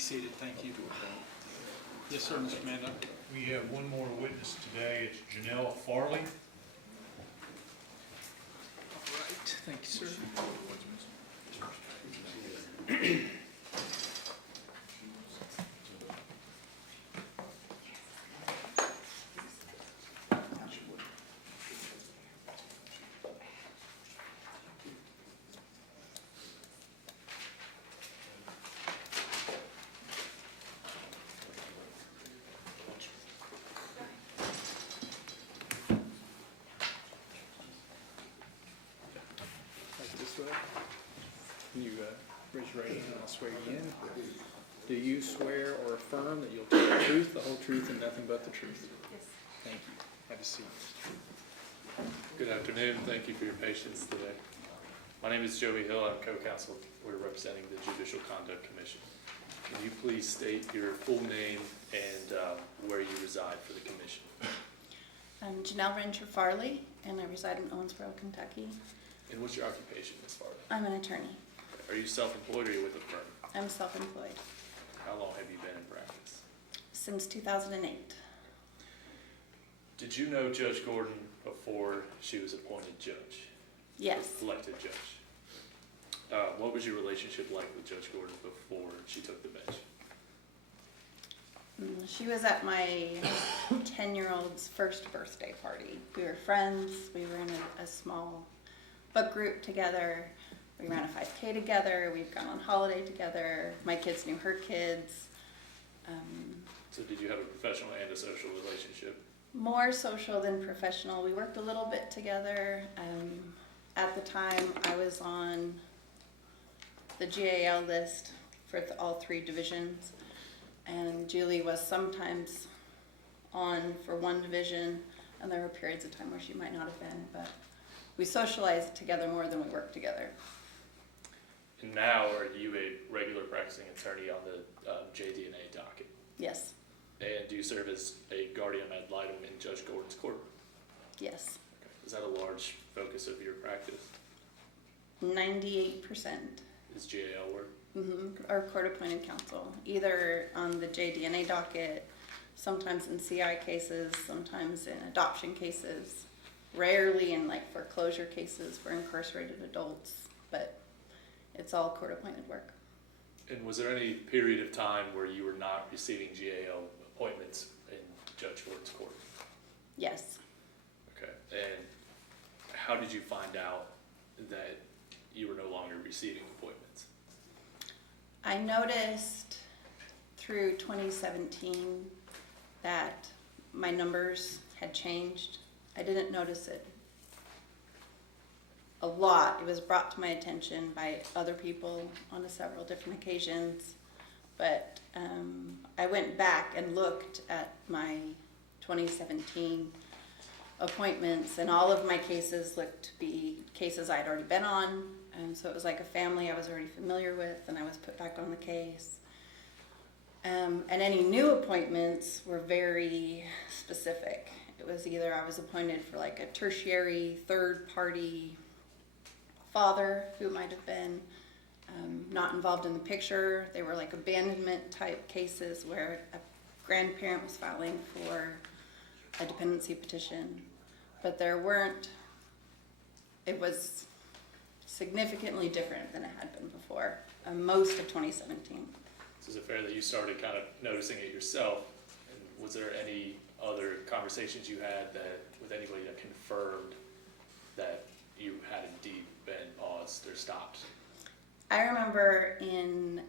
seated, thank you. Yes, sir, Mr. Mando. We have one more witness today. It's Janelle Farley. All right, thank you, sir. Like this way. Can you raise your right hand and I'll swear you in? Do you swear or affirm that you'll tell the truth, the whole truth, and nothing but the truth? Yes. Thank you. Have a seat. Good afternoon. Thank you for your patience today. My name is Joey Hill. I'm co-counsel. We're representing the Judicial Conduct Commission. Can you please state your full name and where you reside for the commission? I'm Janelle Farley, and I reside in Owensboro, Kentucky. And what's your occupation, Ms. Farley? I'm an attorney. Are you self-employed or are you with a firm? I'm self-employed How long have you been in practice? since 2008. Did you know Judge Gordon before she was appointed judge? Yes. Elected judge. What was your relationship like with Judge Gordon before she took the bench? She was at my 10-year-old's first birthday party. We were friends. We were in a small book group together. We ran a 5K together. We've gone on holiday together. My kids knew her kids. So did you have a professional and a social relationship? More social than professional. We worked a little bit together. At the time, I was on the GAL list for all 3 divisions, and Julie was sometimes on for one division, and there were periods of time where she might not have been, but we socialized together more than we worked together. And now, are you a regular practicing attorney on the JDNA docket? Yes. And do you serve as a guardian ad litem in Judge Gordon's courtroom? Yes. Okay. Is that a large focus of your practice? 98%. Is GAL work? Or court-appointed counsel, either on the JDNA docket, sometimes in CI cases, sometimes in adoption cases, rarely in like foreclosure cases for incarcerated adults, but it's all court-appointed work. And was there any period of time where you were not receiving GAL appointments in Judge Gordon's court? Yes. Okay. And how did you find out that you were no longer receiving appointments? I noticed through 2017 that my numbers had changed. I didn't notice it a lot. It was brought to my attention by other people on several different occasions, but I went back and looked at my 2017 appointments, and all of my cases looked to be cases I'd already been on, and so it was like a family I was already familiar with, and I was put back on the case. And any new appointments were very specific. It was either I was appointed for like a tertiary third-party father who might have been not involved in the picture. They were like abandonment type cases where a grandparent was filing for a dependency petition, but there weren't. It was significantly different than it had been before, most of 2017. So is it fair that you started kind of noticing it yourself? And was there any other conversations you had that with anybody that confirmed that you had indeed been paused or stopped? I remember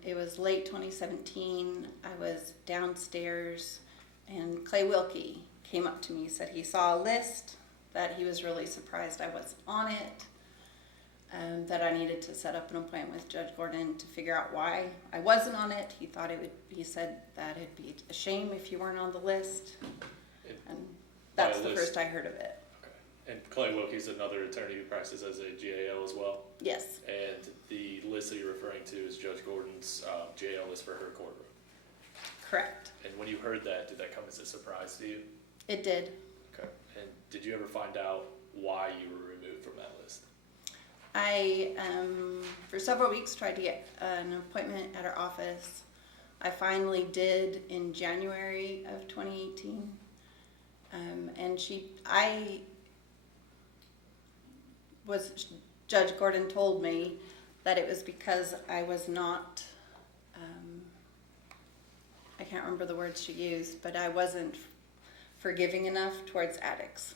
it was late 2017, I was downstairs and Clay Wilkie came up to me, said he saw a list, that he was really surprised I was on it, that I needed to set up an appointment with Judge Gordon to figure out why I wasn't on it. He said that it'd be a shame if you weren't on the list, and that's the first I heard of it. Okay. And Clay Wilkie's another attorney who practices as a GAL as well? Yes. And the list that you're referring to is Judge Gordon's GAL list for her courtroom? Correct. And when you heard that, did that come as a surprise to you? It did. Okay. And did you ever find out why you were removed from that list? I, for several weeks, tried to get an appointment at her office I finally did in January of 2018. Judge Gordon told me that it was because I was not, I can't remember the words she used, but I wasn't forgiving enough towards addicts.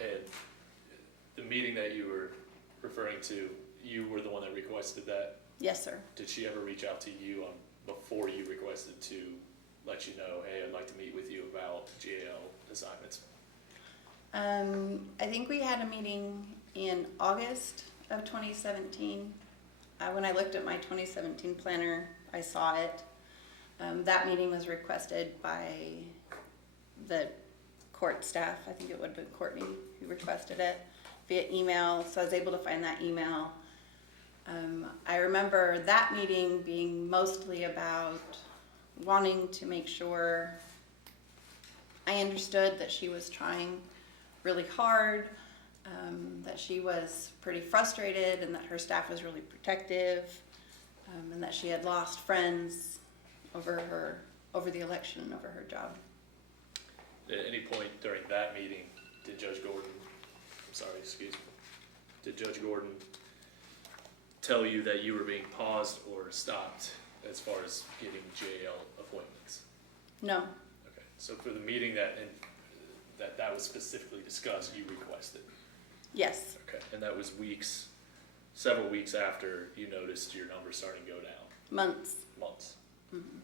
And the meeting that you were referring to, you were the one that requested that? Yes, sir. Did she ever reach out to you before you requested to let you know, hey, I'd like to meet with you about GAL assignments? I think we had a meeting in August of 2017. When I looked at my 2017 planner, I saw it. That meeting was requested by the court staff. I think it would have been Courtney who requested it via email, so I was able to find that email. I remember that meeting being mostly about wanting to make sure I understood that she was trying really hard, that she was pretty frustrated, and that her staff was really protective, and that she had lost friends over the election and over her job. At any point during that meeting, did Judge Gordon tell you that you were being paused or stopped as far as getting GAL appointments? No. Okay, so for the meeting that was specifically discussed, you requested? Yes. Okay, and that was several weeks after you noticed your numbers starting to go down? Months. Mm-hmm.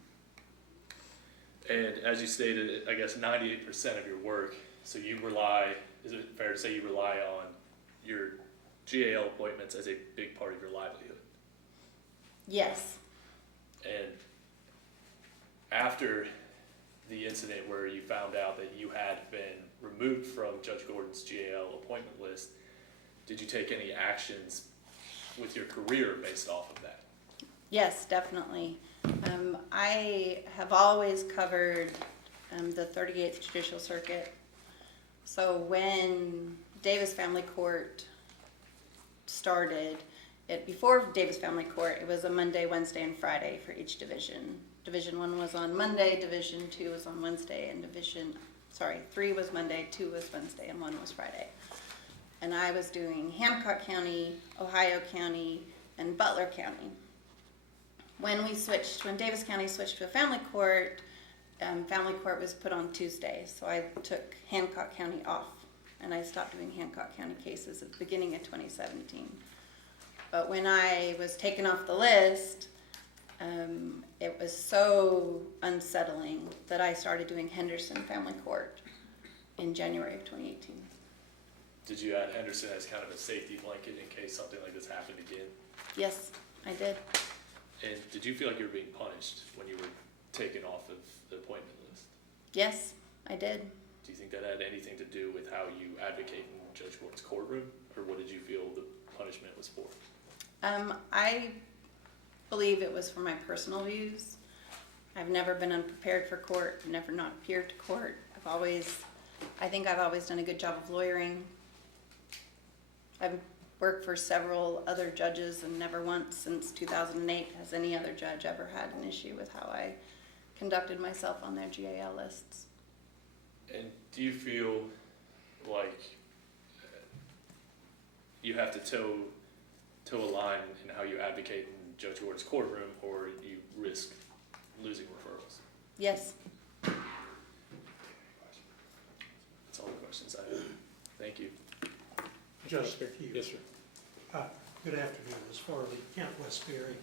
And as you stated, I guess 98% of your work, so you rely, is it fair to say you rely on your GAL appointments as a big part of your livelihood? Yes. And after the incident where you found out that you had been removed from Judge Gordon's GAL appointment list, did you take any actions with your career based off of that? Yes, definitely. I have always covered the 38th Judicial Circuit. So when Davis Family Court started, before Davis Family Court, it was a Monday, Wednesday, and Friday for each division. Division 1 was on Monday, Division 2 was on Wednesday, and 3 was Monday, 2 was Wednesday, and 1 was Friday. And I was doing Hancock County, Ohio County, and Butler County. When Davis County switched to a family court was put on Tuesday, so I took Hancock County off, and I stopped doing Hancock County cases at the beginning of 2017. But when I was taken off the list, it was so unsettling that I started doing Henderson Family Court in January of 2018. Did you add Henderson as kind of a safety blanket in case something like this happened again? Yes, I did. And did you feel like you were being punished when you were taken off of the appointment list? Yes, I did. Do you think that had anything to do with how you advocate in Judge Gordon's courtroom, or what did you feel the punishment was for? I believe it was for my personal views. I've never been unprepared for court, never not appeared to court. I think I've always done a good job of lawyering. I've worked for several other judges, and never once since 2008 has any other judge ever had an issue with how I conducted myself on their GAL lists. And do you feel like you have to toe a line in how you advocate in Judge Gordon's courtroom, or you risk losing referrals? Yes. That's all the questions I have. Thank you. Just a few. Yes, sir. Good afternoon, Ms. Farley, Kent Westbury.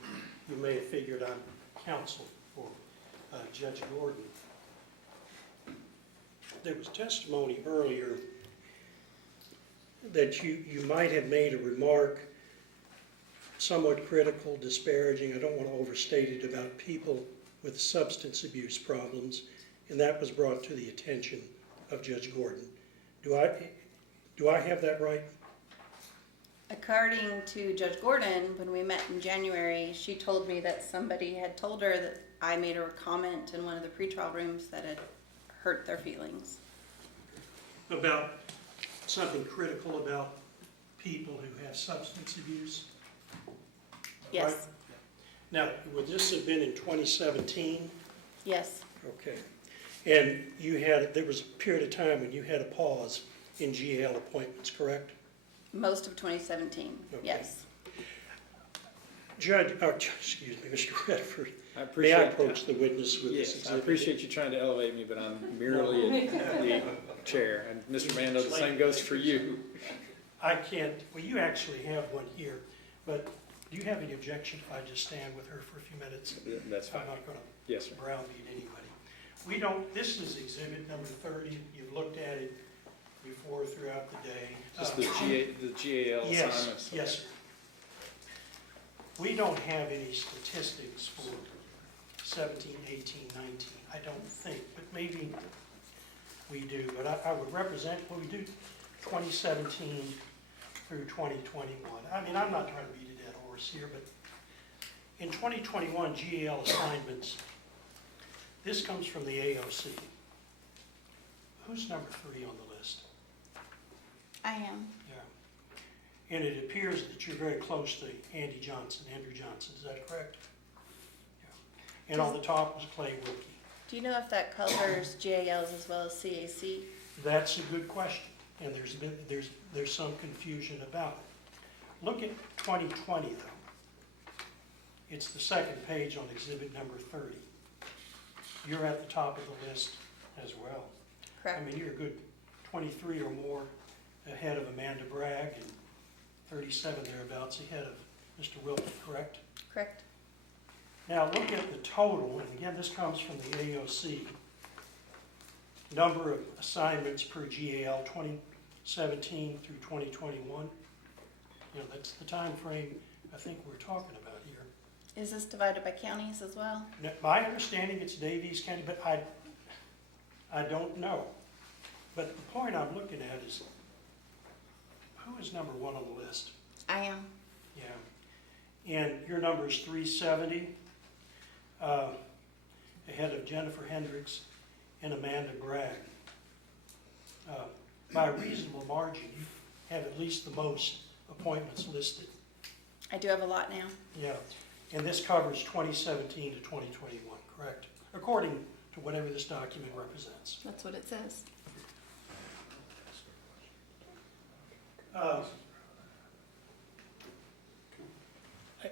You may have figured I'm counsel for Judge Gordon. There was testimony earlier that you might have made a remark somewhat critical, disparaging, I don't want to overstate it, about people with substance abuse problems, and that was brought to the attention of Judge Gordon. Do I have that right? According to Judge Gordon, when we met in January, she told me that somebody had told her that I made a comment in one of the pretrial rooms that had hurt their feelings. About something critical about people who have substance abuse? Yes. Right? Now, would this have been in 2017? Yes, Okay. And there was a period of time when you had a pause in GAL appointments, correct? most of 2017, Okay. yes. Excuse me, Mr. Redford, I may I appreciate, approach the witness with this yes, I exhibit? appreciate you trying to elevate me, but I'm merely the chair. And Mr. Mando, the same goes for you. I can't, well, you actually have one here, but do you have any objection if I just stand with her for a few minutes? That's fine. I'm not gonna Yes, sir. browbeat anybody. This is exhibit number 30, you've looked at it before throughout the day. Just the GAL Yes, assignments. yes, sir. We don't have any statistics for 17, 18, 19, I don't think, but maybe we do. But I would represent, what we do, 2017 through 2021. I mean, I'm not trying to beat a dead horse here, but in 2021 GAL assignments, this comes from the AOC. Who's number 3 on the list? I am. Yeah. And it appears that you're very close to Andrew Johnson, is that correct? Yeah. And on the top was Clay Wilkie. Do you know if that covers GALs as well as CAC? That's a good question, and there's some confusion about it. Look at 2020 though. It's the second page on exhibit number 30. You're at the top of the list as well. Correct. I mean, you're a good 23 or more ahead of Amanda Bragg and 37 thereabouts ahead of Mr. Wilkie, correct? Correct. Now look at the total, and again, this comes from the AOC. Number of assignments per GAL 2017 through 2021. That's the time frame I think we're talking about here. Is this divided by counties as well? Now, my understanding it's Davies County, but I don't know. But the point I'm looking at is, who is number 1 on the list? I am. Yeah. And your number is 370, ahead of Jennifer Hendricks and Amanda Bragg. By a reasonable margin, you have at least the most appointments listed. I do have a lot now. Yeah. And this covers 2017 to 2021, correct? According to whatever this document represents. That's what it says.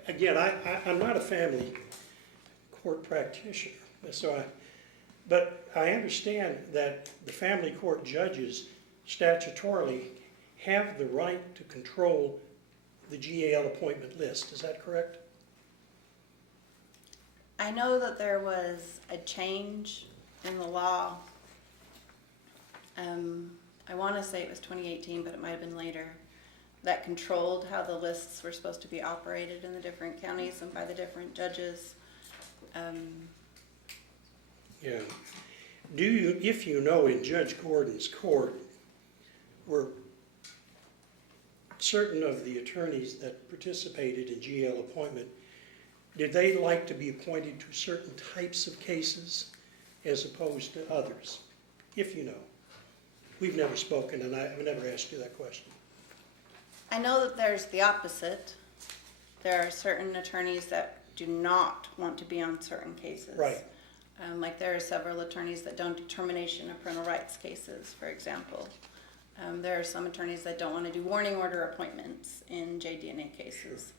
Again, I'm not a family court practitioner, but I understand that the family court judges statutorily have the right to control the GAL appointment list. Is that correct? I know that there was a change in the law. I want to say it was 2018, but it might have been later, that controlled how the lists were supposed to be operated in the different counties and by the different judges. Yeah. If you know, in Judge Gordon's court, were certain of the attorneys that participated in GAL appointment, did they like to be appointed to certain types of cases as opposed to others? If you know. We've never spoken, and I've never asked you that question. I know that there's the opposite. There are certain attorneys that do not want to be on certain cases. Right. Like there are several attorneys that don't do termination of parental rights cases, for example. There are some attorneys that don't want to do warning order appointments in JDNA cases.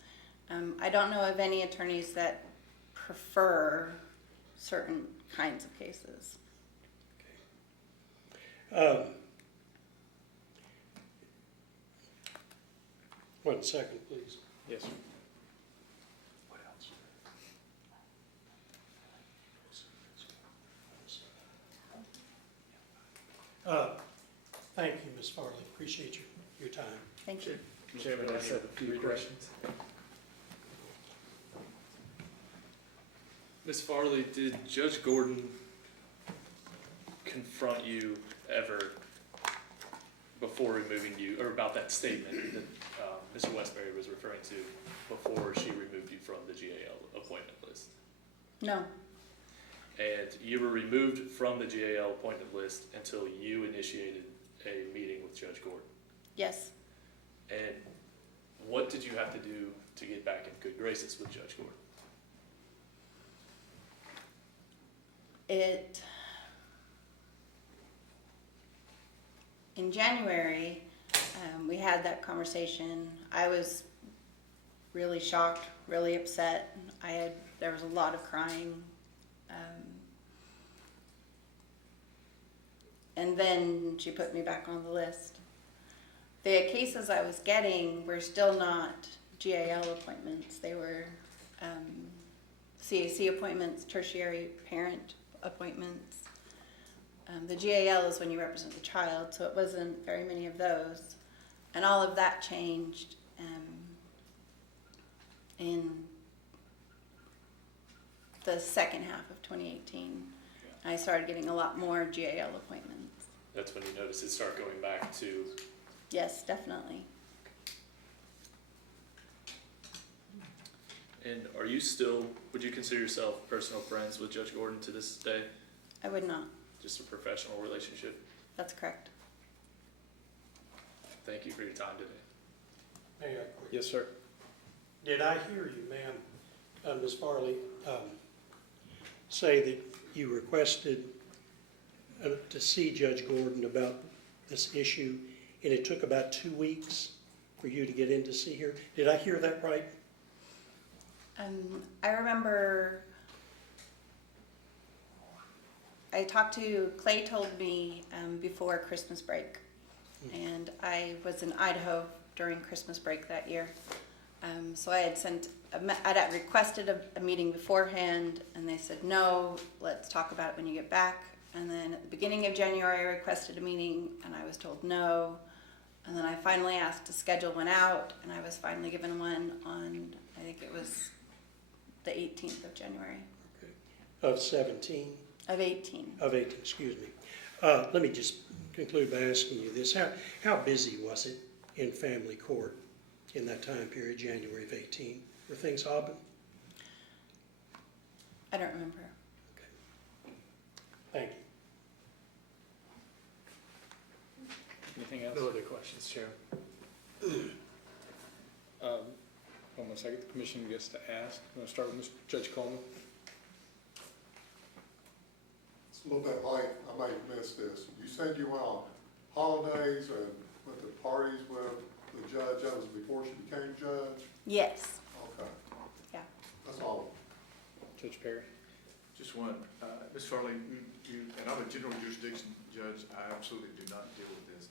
I don't know of any attorneys that prefer certain kinds of cases. One second, please. Yes, sir. What else? Thank you, Ms. Farley. Appreciate your time. Thank you. Chairman, I just have a few questions. Ms. Farley, did Judge Gordon confront you ever before removing you, or about that statement that Mr. Westbury was referring to before she removed you from the GAL appointment list? No, And you were removed from the GAL appointment list until you initiated a meeting with Judge Gordon? yes. And what did you have to do to get back in good graces with Judge Gordon? in January, we had that conversation. I was really shocked, really upset. There was a lot of crying. And then she put me back on the list. The cases I was getting were still not GAL appointments. They were CAC appointments, tertiary parent appointments. The GAL is when you represent the child, so it wasn't very many of those. And all of that changed in the second half of 2018. I started getting a lot more GAL appointments. That's when you notice it start going back to, Yes, definitely. and are you still, would you consider yourself personal friends with Judge Gordon to this day? I would not. Just a professional relationship? That's correct. Thank you for your time today. May I Yes, sir. Did I hear you, ma'am, Ms. Farley, say that you requested to see Judge Gordon about this issue, and it took about 2 weeks for you to get in to see her? Did I hear that right? I remember I talked to, Clay told me before Christmas break, and I was in Idaho during Christmas break that year. So I had requested a meeting beforehand, and they said, no, let's talk about it when you get back. And then at the beginning of January, I requested a meeting, and I was told no. And then I finally asked to schedule one out, and I was finally given one on, I think it was the 18th of January. Okay. Of 17? Of 18. Of 18, excuse me. Let me just conclude by asking you this. How busy was it in family court in that time period, January of 18? Were things hopping? I don't remember. Okay. Thank you. Anything else? No other questions, Chair. Hold on a second, the commission gets to ask. I'm gonna start with Mr. Judge Coleman. It's a little bit late, I may have missed this. You said you went on holidays and went to parties with the judge, that was before she became judge? Yes. Okay. Yeah. That's all. Judge Perry. Just one, Ms. Farley, and I'm a general jurisdiction judge, I absolutely do not deal with this.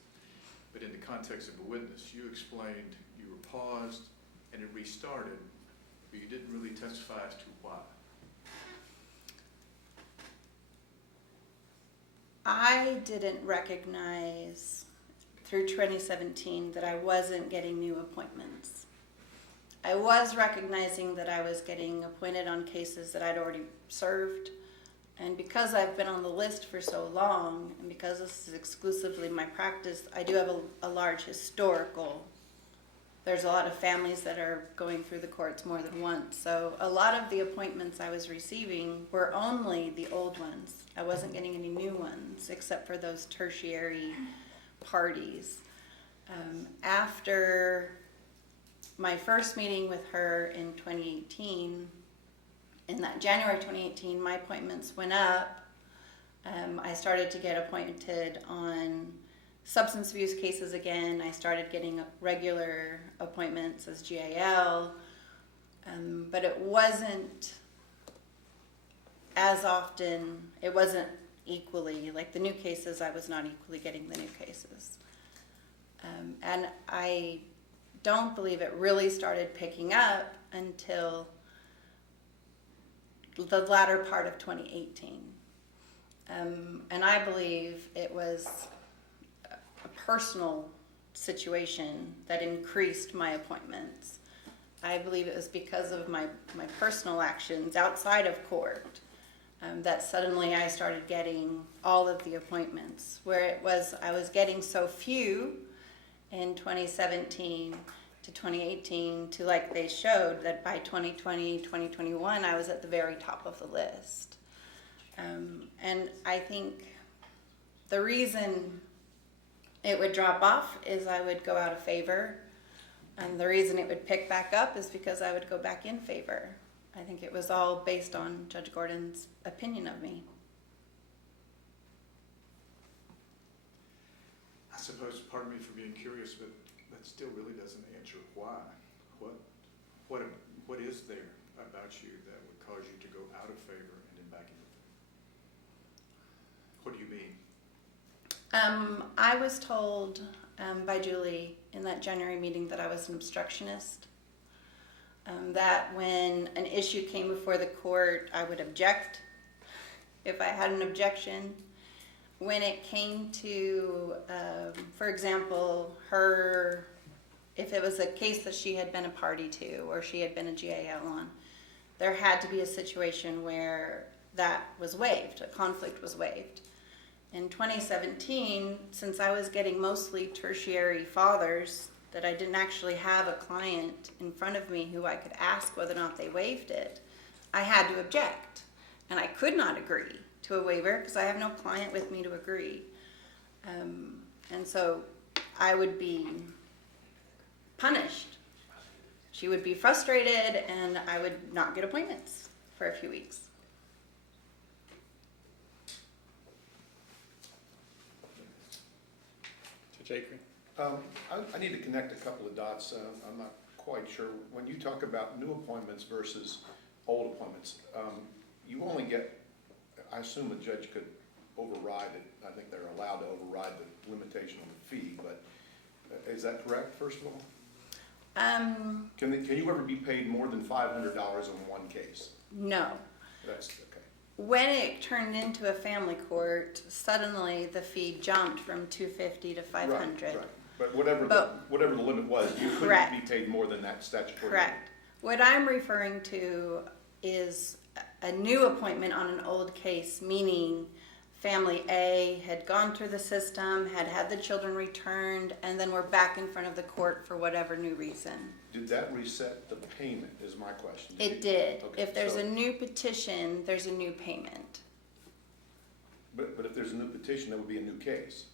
But in the context of a witness, you explained you were paused and it restarted, but you didn't really testify as to why. I didn't recognize through 2017 that I wasn't getting new appointments. I was recognizing that I was getting appointed on cases that I'd already served. And because I've been on the list for so long, and because this is exclusively my practice, I do have a large historical. There's a lot of families that are going through the courts more than once. So a lot of the appointments I was receiving were only the old ones. I wasn't getting any new ones, except for those tertiary parties. After my first meeting with her in 2018, in that January 2018, my appointments went up. I started to get appointed on substance abuse cases again. I started getting regular appointments as GAL, but it wasn't as often, it wasn't equally, like the new cases, I was not equally getting the new cases. And I don't believe it really started picking up until the latter part of 2018. And I believe it was a personal situation that increased my appointments. I believe it was because of my personal actions outside of court that suddenly I started getting all of the appointments, where it was I was getting so few in 2017 to 2018 to, like they showed, that by 2020, 2021, I was at the very top of the list. And I think the reason it would drop off is I would go out of favor. And the reason it would pick back up is because I would go back in favor. I think it was all based on Judge Gordon's opinion of me. I suppose, pardon me for being curious, but that still really doesn't answer why. What is there about you that would cause you to go out of favor and then back into favor? What do you mean? I was told by Julie in that January meeting that I was an obstructionist. That when an issue came before the court, I would object if I had an objection. When it came to, for example, if it was a case that she had been a party to or she had been a GAL on, there had to be a situation where that was waived, a conflict was waived. In 2017, since I was getting mostly tertiary fathers, that I didn't actually have a client in front of me who I could ask whether or not they waived it, I had to object. And I could not agree to a waiver because I have no client with me to agree. And so I would be punished. She would be frustrated and I would not get appointments for a few weeks. Judge Acree? I need to connect a couple of dots. I'm not quite sure. When you talk about new appointments versus old appointments, you only get, I assume a judge could override it. I think they're allowed to override the limitation on the fee, but is that correct, first of all? Can you ever be paid more than $500 in one case? No. That's okay. When it turned into a family court, suddenly the fee jumped from $250 to $500. Right. But whatever the limit was, you couldn't Correct. be paid more than that statutory. Correct. What I'm referring to is a new appointment on an old case, meaning family A had gone through the system, had the children returned, and then we're back in front of the court for whatever new reason. Did that reset the payment, is my question? It did. Okay, If there's so- a new petition, there's a new payment. But if there's a new petition, that would be a new case.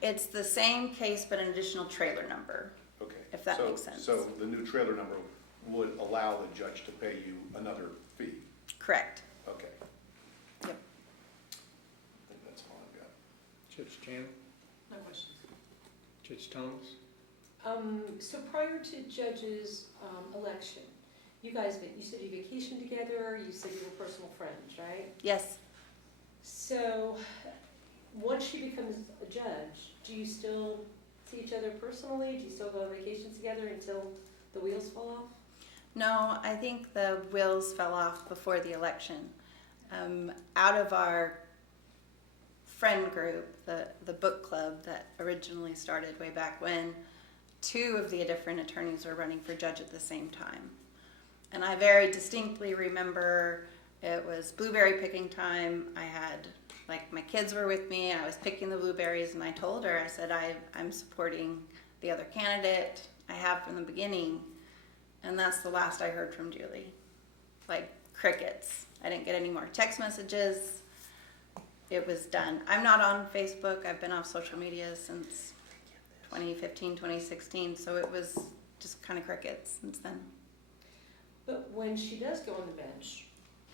It's the same case, but an additional trailer number, Okay. if that makes sense. So the new trailer number would allow the judge to pay you another fee? Correct. Okay. Yep. I think that's all I've got. Judge Janelle? No questions. Judge Thomas? So prior to Judge's election, you said you vacationed together, you said you were personal friends, right? Yes. So once she becomes a judge, do you still see each other personally? Do you still go on vacations together until the wheels fall off? No, I think the wheels fell off before the election. Out of our friend group, the book club that originally started way back when, 2 of the different attorneys were running for judge at the same time. And I very distinctly remember it was blueberry picking time. I had, my kids were with me, I was picking the blueberries, and I told her, I said, I'm supporting the other candidate. I have from the beginning. And that's the last I heard from Julie. Crickets. I didn't get any more text messages. It was done. I'm not on Facebook. I've been off social media since 2015, 2016, so it was just kind of crickets since then. But when she does go on the bench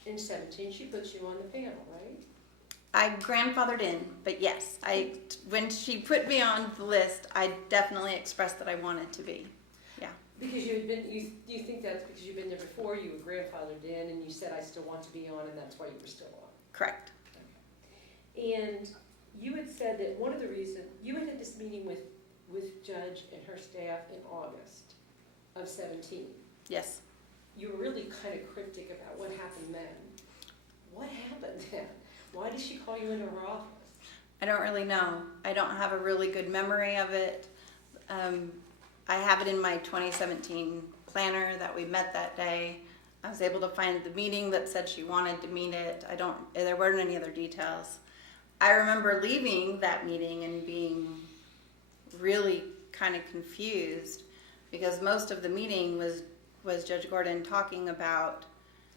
in 17, she puts you on the panel, right? I grandfathered in, but yes, when she put me on the list, I definitely expressed that I wanted to be. Yeah. Because you had been, you think that's because you've been there before, you were grandfathered in, and you said, I still want to be on, and that's why you were still on. Correct. And you had said that one of the reasons, you had this meeting with Judge and her staff in August of 17. Yes. You were really kind of cryptic about what happened then. What happened then? Why did she call you into her office? I don't really know. I don't have a really good memory of it. I have it in my 2017 planner that we met that day. I was able to find the meeting that said she wanted to meet it. There weren't any other details. I remember leaving that meeting and being really kind of confused because most of the meeting was Judge Gordon talking about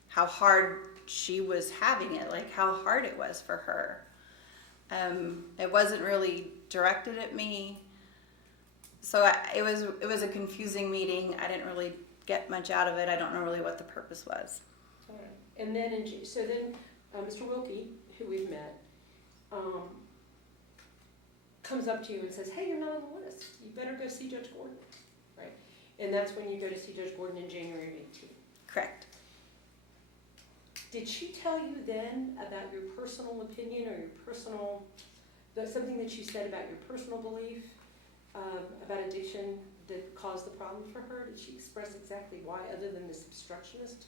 how hard she was having it, how hard it was for her. It wasn't really directed at me. So it was a confusing meeting. I didn't really get much out of it. I don't know really what the purpose was. All right. And then, Mr. Wilkie, who we've met, comes up to you and says, hey, you're not on the list, you better go see Judge Gordon, right? And that's when you go to see Judge Gordon in January of 18. Correct. Did she tell you then about your personal opinion or your personal, something that you said about your personal belief about addiction that caused the problem for her? Did she express exactly why, other than this obstructionist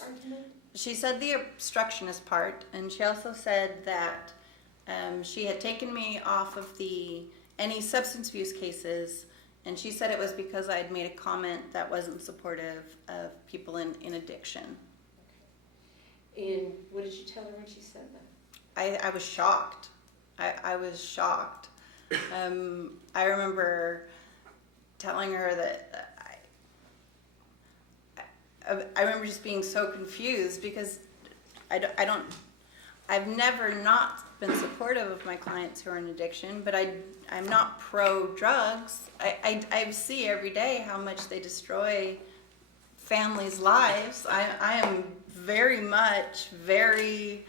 argument? She said the obstructionist part, and she also said that she had taken me off of any substance abuse cases, and she said it was because I had made a comment that wasn't supportive of people in addiction. And what did you tell her when she said that? I was shocked. I was shocked. I remember telling her that I remember just being so confused because I've never not been supportive of my clients who are in addiction, but I'm not pro drugs. I see every day how much they destroy families' lives. I am very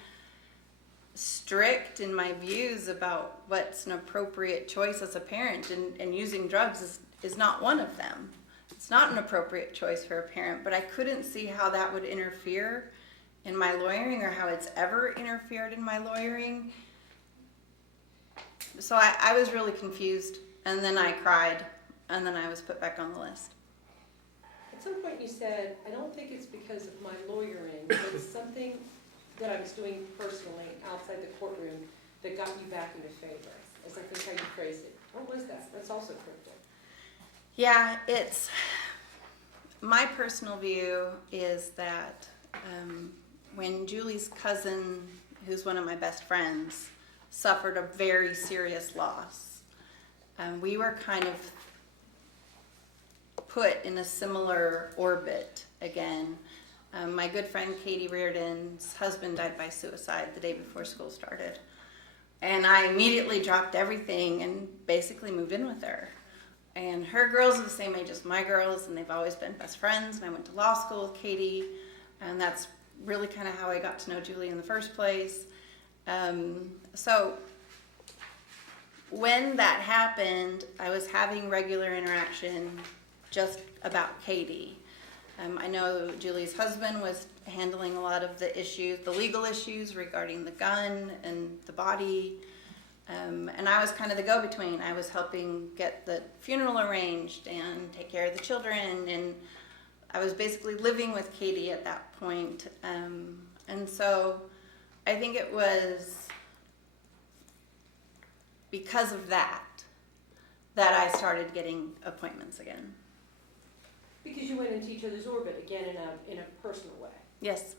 strict in my views about what's an appropriate choice as a parent, and using drugs is not one of them. It's not an appropriate choice for a parent, but I couldn't see how that would interfere in my lawyering or how it's ever interfered in my lawyering. So I was really confused, and then I cried, and then I was put back on the list. At some point you said, I don't think it's because of my lawyering, but it's something that I was doing personally outside the courtroom that got you back into favor, as I think how you phrased it. What was that? That's also cryptic. Yeah, it's my personal view is that when Julie's cousin, who's one of my best friends, suffered a very serious loss, we were kind of put in a similar orbit again. My good friend Katie Reardon's husband died by suicide the day before school started. And I immediately dropped everything and basically moved in with her. And her girls are the same age as my girls, and they've always been best friends. And I went to law school with Katie, and that's really kind of how I got to know Julie in the first place. So when that happened, I was having regular interaction just about Katie. I know Julie's husband was handling a lot of the issues, the legal issues regarding the gun and the body. And I was kind of the go-between. I was helping get the funeral arranged and take care of the children. And I was basically living with Katie at that point. And so I think it was because of that I started getting appointments again. Because you went into each other's orbit again in a personal way. Yes.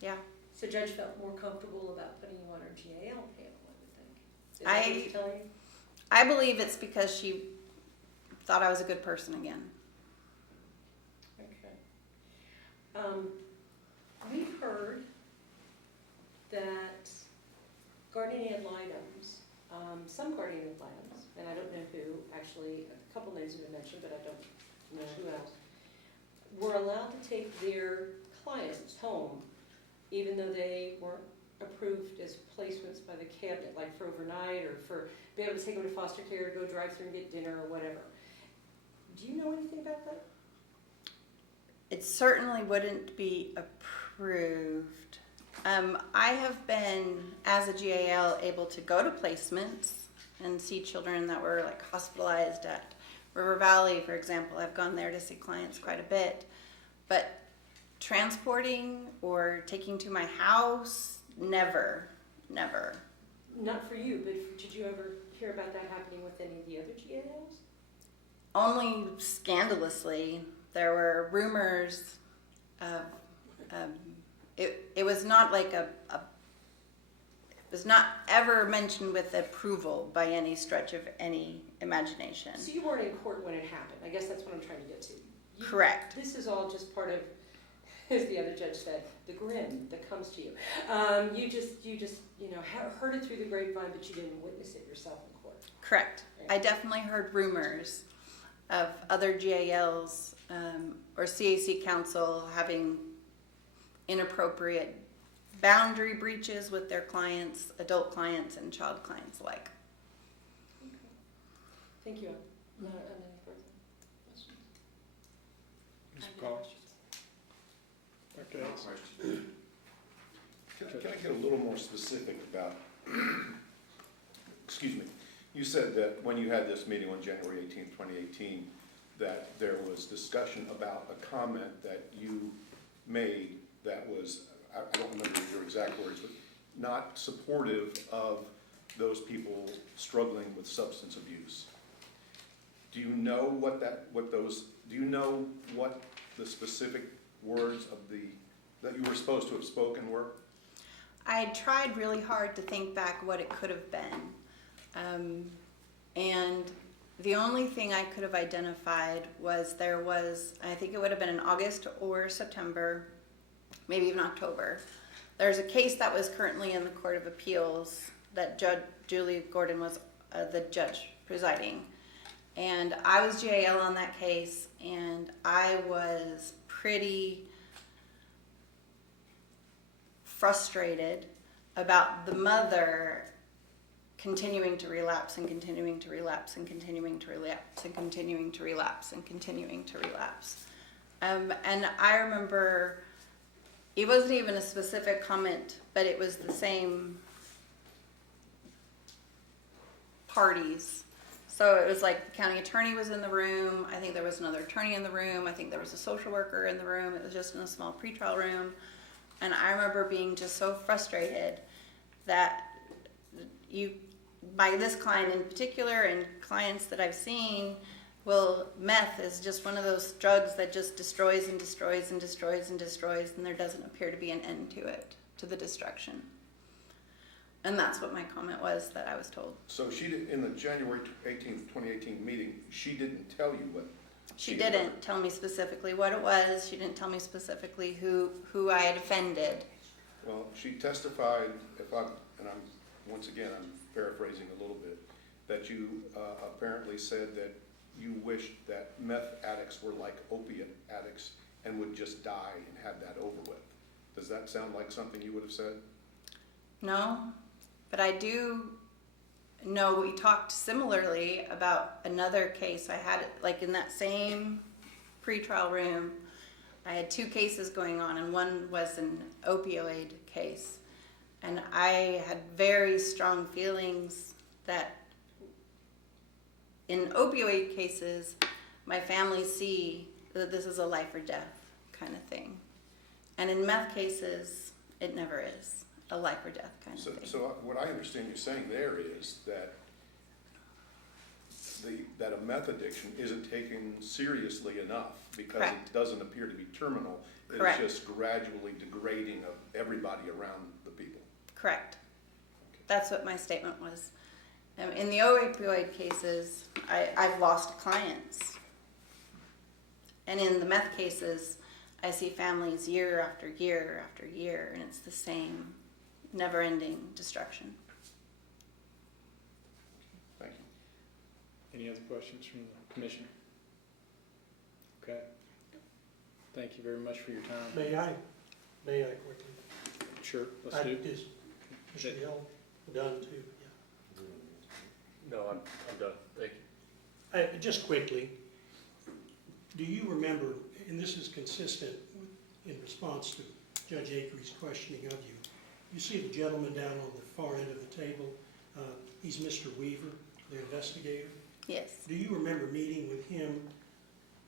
Yeah. So Judge felt more comfortable about putting you on her GAL panel, I would think. Is that what she's telling you? I believe it's because she thought I was a good person again. Okay. We've heard that guardian ad litems, some guardian ad litems, and I don't know who, actually, a couple names have been mentioned, but I don't know who else, were allowed to take their clients home, even though they weren't approved as placements by the cabinet, like for overnight or for be able to take them to foster care or go drive through and get dinner or whatever. Do you know anything about that? It certainly wouldn't be approved. I have been, as a GAL, able to go to placements and see children that were like hospitalized at River Valley, for example. I've gone there to see clients quite a bit. But transporting or taking to my house, never. Not for you, but did you ever hear about that happening with any of the other GALs? Only scandalously. There were rumors of, it was not like it was not ever mentioned with approval by any stretch of any imagination. So you weren't in court when it happened. I guess that's what I'm trying to get to. Correct. This is all just part of, as the other judge said, the grin that comes to you. You just heard it through the grapevine, but you didn't witness it yourself in court. Correct. Right. I definitely heard rumors of other GALs or CAC counsel having inappropriate boundary breaches with their clients, adult clients and child clients alike. Thank you. No, any further? Mr. Collins? Dr. Hayes? Can I get a little more specific about, excuse me, you said that when you had this meeting on January 18th, 2018, that there was discussion about a comment that you made that was, I don't remember your exact words, but not supportive of those people struggling with substance abuse. Do you know what the specific words that you were supposed to have spoken were? I tried really hard to think back what it could have been. And the only thing I could have identified was I think it would have been in August or September, maybe even October. There's a case that was currently in the Court of Appeals that Judge Julie Gordon was the judge presiding. And I was GAL on that case, and I was pretty frustrated about the mother continuing to relapse and continuing to relapse and continuing to relapse and continuing to relapse and continuing to relapse. And I remember it wasn't even a specific comment, but it was the same parties. So it was like the county attorney was in the room. I think there was another attorney in the room. I think there was a social worker in the room. It was just in a small pretrial room. And I remember being just so frustrated that by this client in particular and clients that I've seen, meth is just one of those drugs that just destroys and destroys and destroys and destroys, and there doesn't appear to be an end to it, to the destruction. And that's what my comment was that I was told. So she did, in the January 18th, 2018 meeting, she didn't tell you what? She didn't tell me specifically what it was. She didn't tell me specifically who I had offended. Well, she testified, once again, I'm paraphrasing a little bit, that you apparently said that you wished that meth addicts were like opiate addicts and would just die and have that over with. Does that sound like something you would have said? No, but I do know we talked similarly about another case I had, like in that same pretrial room. I had two cases going on, and one was an opioid case. And I had very strong feelings that in opioid cases, my family see that this is a life or death kind of thing. And in meth cases, it never is a life or death kind of thing. So what I understand you're saying there is that that a meth addiction isn't taken seriously enough because Correct. It doesn't appear to be terminal. Correct. It's just gradually degrading of everybody around the people. Correct. That's what my statement was. In the opioid cases, I've lost clients. And in the meth cases, I see families year after year after year, and it's the same never-ending destruction. Thank you. Any other questions from the commission? Okay. Thank you very much for your time. May I quickly? Sure, let's do. Is Mr. Hill done too? No, I'm done. Thank you. Just quickly, do you remember, and this is consistent in response to Judge Akery's questioning of you, you see the gentleman down on the far end of the table, he's Mr. Weaver, the investigator. Yes. Do you remember meeting with him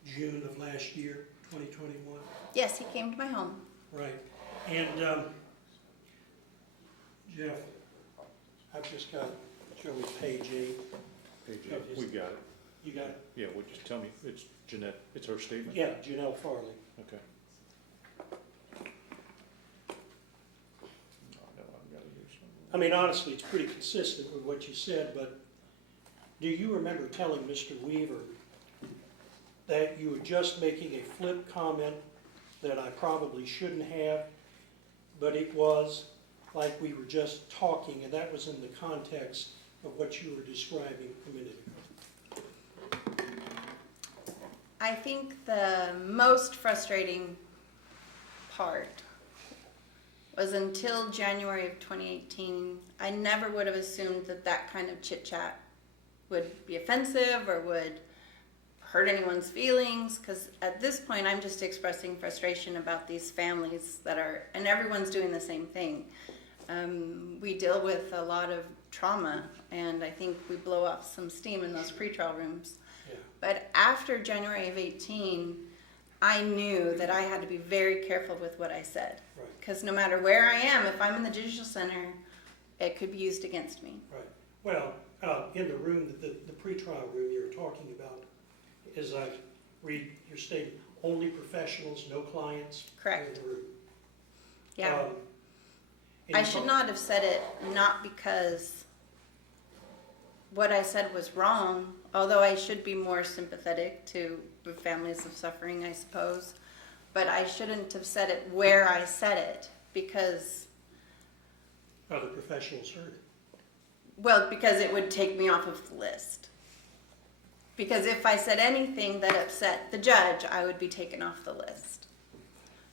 June of last year, 2021? Yes, he came to my home. Right. And Jeff, I've just got Joey's page 8. Page 8, we got it. You got it? Yeah, well, just tell me, it's Jeanette, it's her statement? Yeah, Janelle Farley. Okay. No, I've got it here somewhere. I mean, honestly, it's pretty consistent with what you said, but do you remember telling Mr. Weaver that you were just making a flip comment that I probably shouldn't have, but it was like we were just talking, and that was in the context of what you were describing a minute ago? I think the most frustrating part was until January of 2018, I never would have assumed that that kind of chit-chat would be offensive or would hurt anyone's feelings, because at this point I'm just expressing frustration about these families that are, and everyone's doing the same thing. We deal with a lot of trauma, and I think we blow off some steam in those pretrial rooms. Yeah. But after January of 18, I knew that I had to be very careful with what I said. Right. Because no matter where I am, if I'm in the judicial center, it could be used against me. Right. Well, in the room, the pretrial room you were talking about, as I read your statement, only professionals, no clients? Correct. In the room. Yeah. And I you should talk- not have said it, not because what I said was wrong, although I should be more sympathetic to the families of suffering, I suppose. But I shouldn't have said it where I said it, because, Other professionals heard it. well, because it would take me off of the list. Because if I said anything that upset the judge, I would be taken off the list.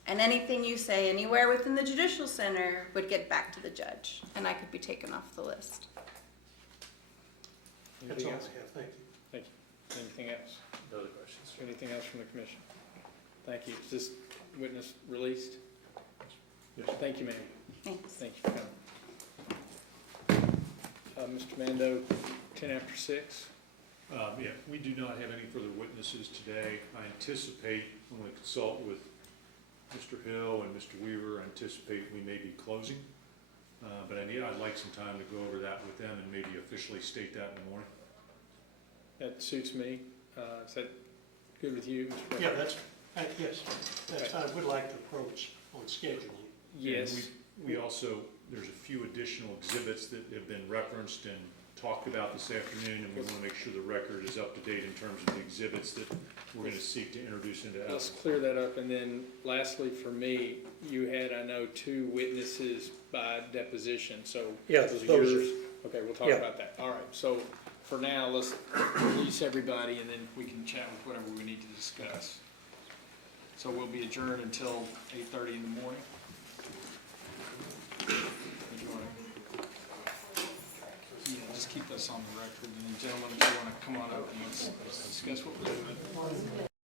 And anything you say anywhere within the judicial center would get back to the judge, and I could be taken off the list. That's Anything all I else? have, thank you. Thank you. Anything else? No other questions? Anything else from the commission? Thank you. Is this witness released? Yes. Thank you, ma'am. Thanks. Thank you for coming. Mr. Mando, 10 after 6. Yeah, we do not have any further witnesses today. I anticipate, I'm going to consult with Mr. Hill and Mr. Weaver, I anticipate we may be closing. But I'd like some time to go over that with them and maybe officially state that in the morning. That suits me. Is that good with you, Mr. President? Yeah, yes, that's, I would like to approach on scheduling. Yes. And we also, there's a few additional exhibits that have been referenced and talked about this afternoon, and we want to make sure the record is up to date in terms of the exhibits that we're going to seek to introduce into Let's evidence. clear that up. And then lastly, for me, you had, I know, 2 witnesses by deposition. So Yeah, those are those yours. Okay, we'll talk Yeah. about that. All right. So for now, let's release everybody, and then we can chat with whatever we need to discuss. So we'll be adjourned until 8:30 in the morning. Yeah, just keep this on the record. And gentlemen, if you want to come on up and let's discuss what we're doing.